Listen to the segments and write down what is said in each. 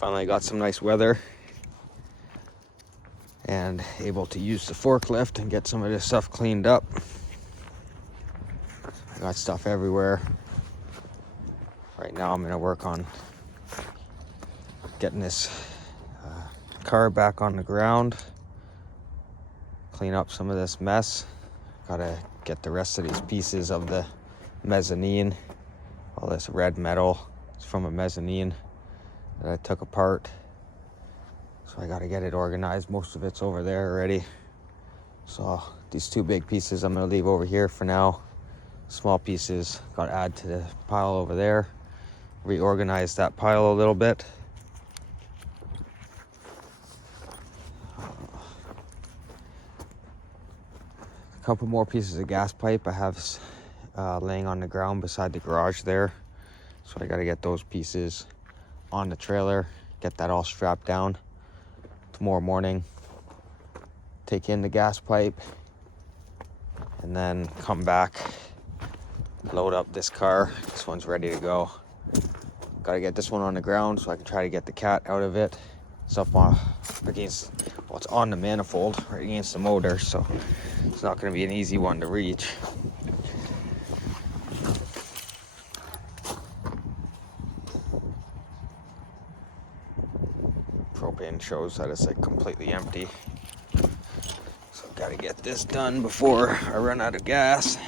Finally got some nice weather and able to use the forklift and get some of this stuff cleaned up. I got stuff everywhere. Right now I'm gonna work on getting this car back on the ground, clean up some of this mess. Gotta get the rest of these pieces of the mezzanine, all this red metal. It's from a mezzanine that I took apart. So I gotta get it organized. Most of it's over there already. So these two big pieces I'm gonna leave over here for now. Small pieces gotta add to the pile over there. Reorganize that pile a little bit. A couple more pieces of gas pipe I have laying on the ground beside the garage there. So I gotta get those pieces on the trailer, get that all strapped down. Tomorrow morning, take in the gas pipe, and then come back, load up this car. This one's ready to go. Gotta get this one on the ground so I can try to get the cat out of it. It's up on against, well, it's on the manifold right against the motor, so it's not gonna be an easy one to reach. Propane shows that it's like completely empty. So gotta get this done before I run out of gas.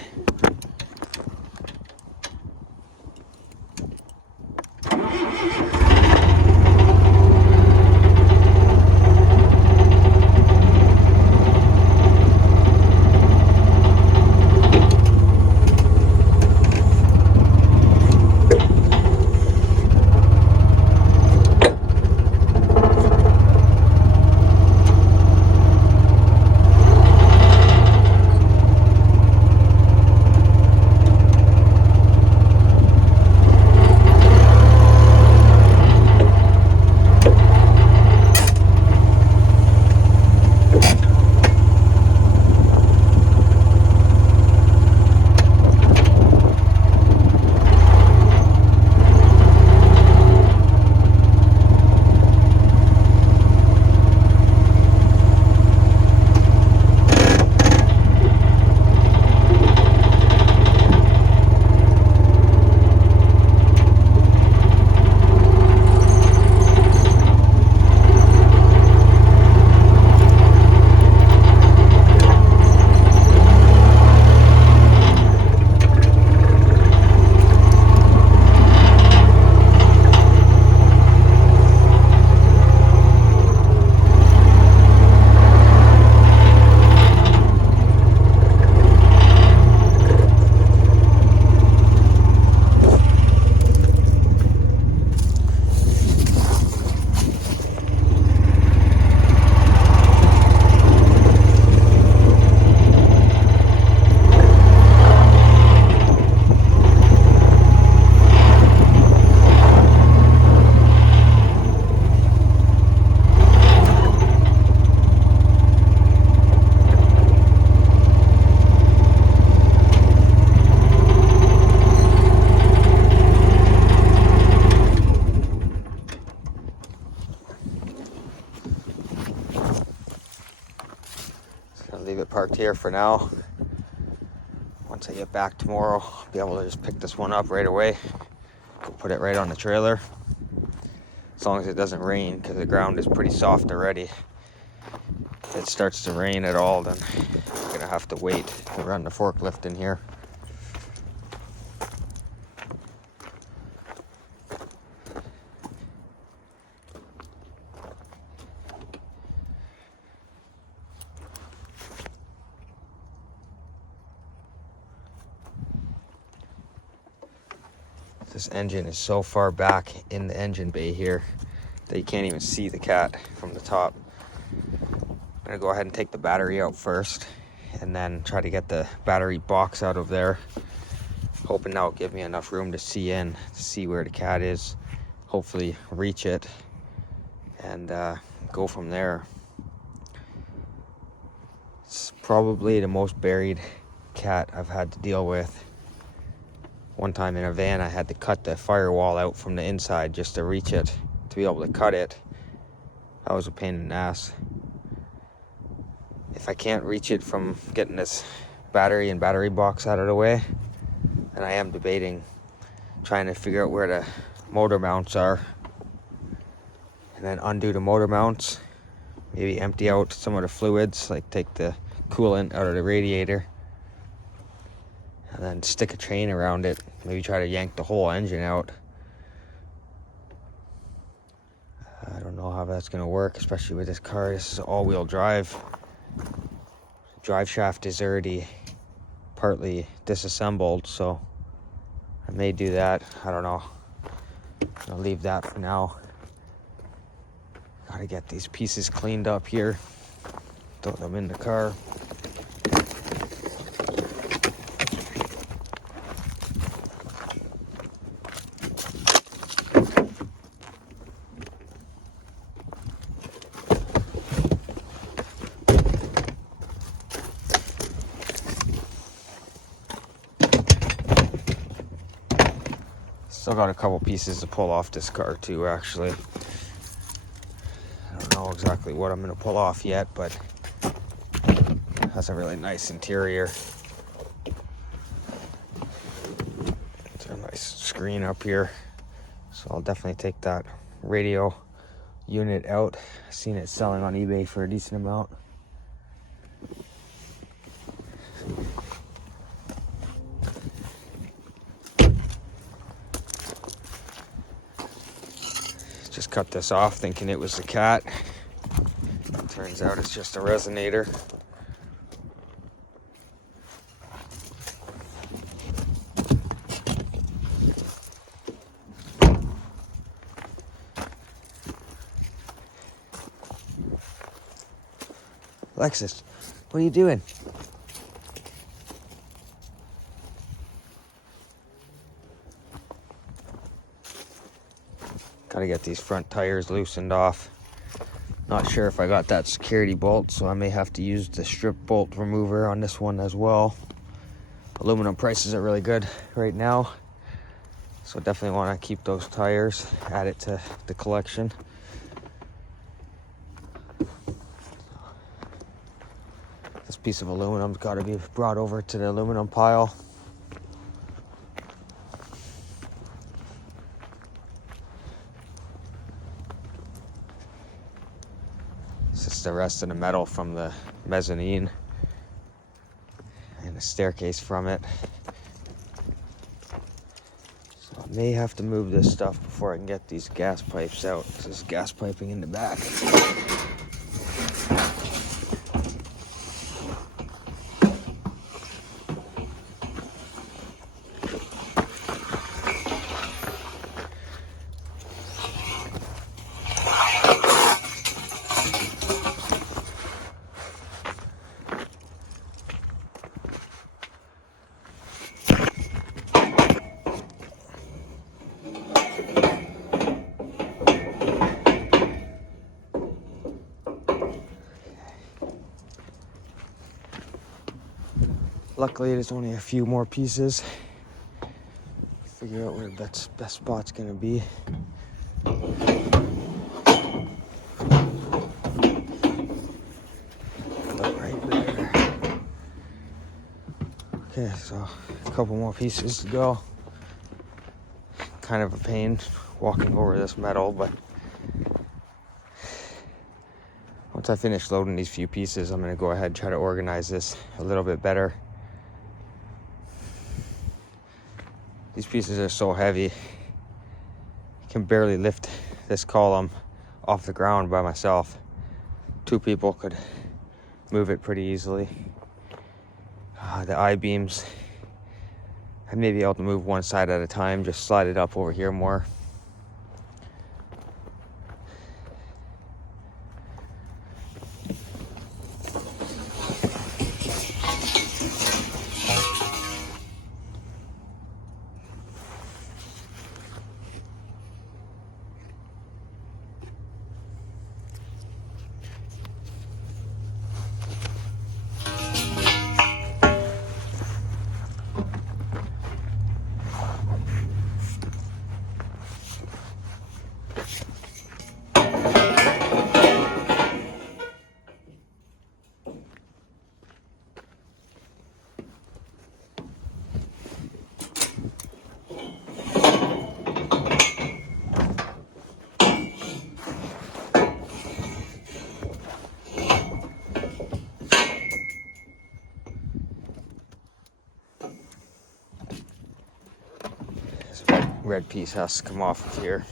Leave it parked here for now. Once I get back tomorrow, I'll be able to just pick this one up right away, put it right on the trailer, as long as it doesn't rain, because the ground is pretty soft already. If it starts to rain at all, then I'm gonna have to wait to run the forklift in here. This engine is so far back in the engine bay here that you can't even see the cat from the top. I'm gonna go ahead and take the battery out first and then try to get the battery box out of there. Hoping that will give me enough room to see in, to see where the cat is. Hopefully reach it and go from there. It's probably the most buried cat I've had to deal with. One time in a van, I had to cut the firewall out from the inside just to reach it to be able to cut it. That was a pain in the ass. If I can't reach it from getting this battery and battery box out of the way, then I am debating trying to figure out where the motor mounts are, and then undo the motor mounts, maybe empty out some of the fluids, like take the coolant out of the radiator, and then stick a chain around it, maybe try to yank the whole engine out. I don't know how that's going to work, especially with this car. This is all-wheel drive. The drive shaft is already partly disassembled, so I may do that. I don't know. I'll leave that for now. Gotta get these pieces cleaned up here. Throw them in the car. Still got a couple pieces to pull off this car too, actually. I don't know exactly what I'm gonna pull off yet, but it has a really nice interior. It's a nice screen up here. So I'll definitely take that radio unit out. I've seen it selling on eBay for a decent amount. Just cut this off thinking it was the cat. Turns out it's just a resonator. Alexis, what are you doing? Gotta get these front tires loosened off. Not sure if I got that security bolt, so I may have to use the strip bolt remover on this one as well. Aluminum prices are really good right now, so definitely want to keep those tires, add it to the collection. This piece of aluminum's got to be brought over to the aluminum pile. This is the rest of the metal from the mezzanine and the staircase from it. So I may have to move this stuff before I can get these gas pipes out. There's gas piping in the back. Luckily, there's only a few more pieces. Figure out where the best spot's gonna be. Right there. Okay, so a couple more pieces to go. Kind of a pain walking over this metal, but once I finish loading these few pieces, I'm gonna go ahead and try to organize this a little bit better. These pieces are so heavy, I can barely lift this column off the ground by myself. Two people could move it pretty easily. The I-beams, I may be able to move one side at a time, just slide it up over here more. side piece has to come off of here.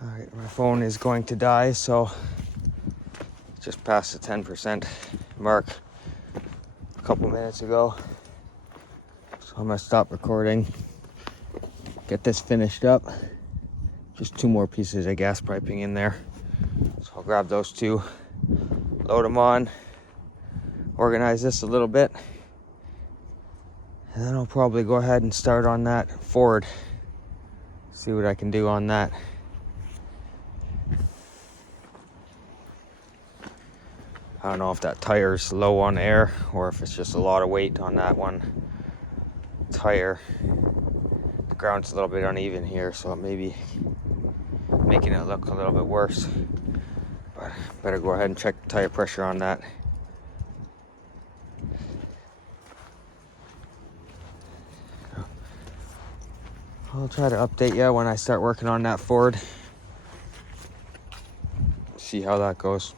All right, my phone is going to die, so just passed the 10% mark a couple minutes ago. So I'm gonna stop recording, get this finished up. Just 2 more pieces of gas piping in there. So I'll grab those 2, load them on, organize this a little bit, and then I'll probably go ahead and start on that Ford. See what I can do on that. I don't know if that tire's low on air or if it's just a lot of weight on that one tire. The ground's a little bit uneven here, so it may be making it look a little bit worse. But better go ahead and check the tire pressure on that. I'll try to update you when I start working on that Ford. See how that goes.